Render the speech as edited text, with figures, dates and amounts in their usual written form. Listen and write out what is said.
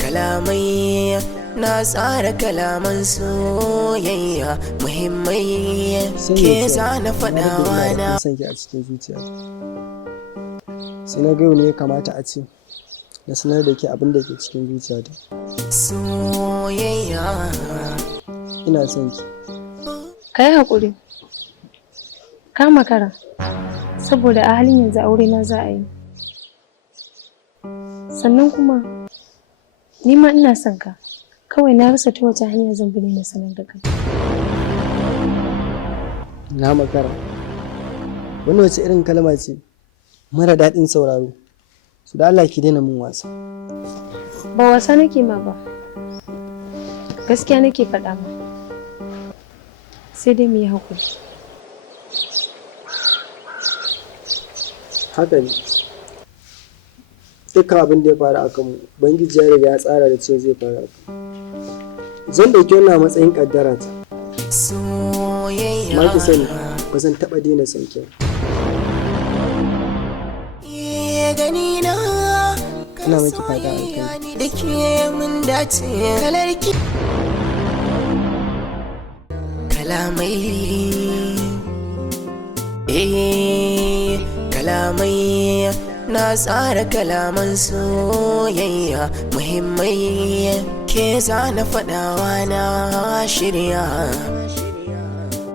kalamai na tsara kalaman soyayya muhimmai ke zana faɗawa na sanki a cikin zuciya sai na ga ne ya kamata a ce na sanar da ke abin da ke cikin zuciyata. Soyayya ina son ki. Ka yi haƙuri, ka makara, saboda a halin yanzu aure na za a yi. Sannan kuma, ni ma ina son ka, kawai na rasa ta wace hanya zan bi na sanar da kai. Na makara. Wannan wace irin kalma ce mara daɗin sauraro. Su da Allah ki daina min wasa. Ba wasa nake ma ba, gaskiya nake faɗa ma. Sai dai mu yi haƙuri. Haka ne. Dukkan abin da ya faru a kanmu, Ubangiji ya riga ya tsara da cewa zai faru a kanmu. Zan ɗauki wannan matsayin ƙaddara ta. Ma ki sani, ba zan taɓa daina son ki. Ina miki fata alkhairi. da ke mun dace kalarki kalamai na tsara kalaman soyayya muhimmai ke zana faɗawa na shirya